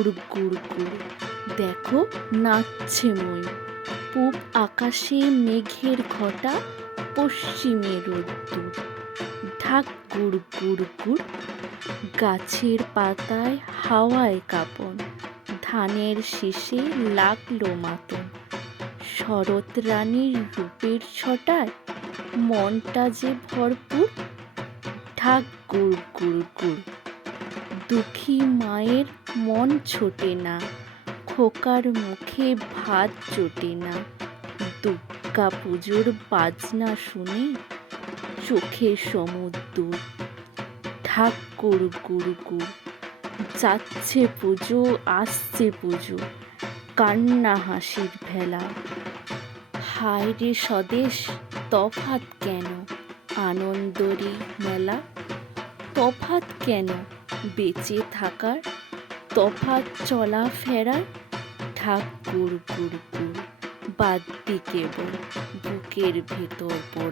গুড় গুড় গুড়, দেখো নাচছে ময়ূর। পূব আকাশে মেঘের ঘটা, পশ্চিমে রোদ্দুর। ঢাক গুড় গুড় গুড়, গাছের পাতায় হাওয়ায় কাঁপন। ধানের শীষে লাগলো মাতন। শরৎ রানীর রূপের ছটায় মনটা যে ভরপুর। ঢাক গুড় গুড় গুড়, দুঃখী মায়ের মন ছোটে না, খোকার মুখে ভাত জোটে না। দুর্গা পুজোর বাজনা শুনে চোখে সমুদ্র। ঢাক গুড় গুড় গুড়, যাচ্ছে পুজো আসছে পুজো, কান্না হাসির ভেলা। হায় রে স্বদেশ তফাৎ কেন, আনন্দরি মেলা। তফাৎ কেন বেঁচে থাকার, তফাৎ চলা ফেরার। ঢাক গুড় গুড় গুড়, বাদ্যি কেবল বুকের ভেতর পোড়া।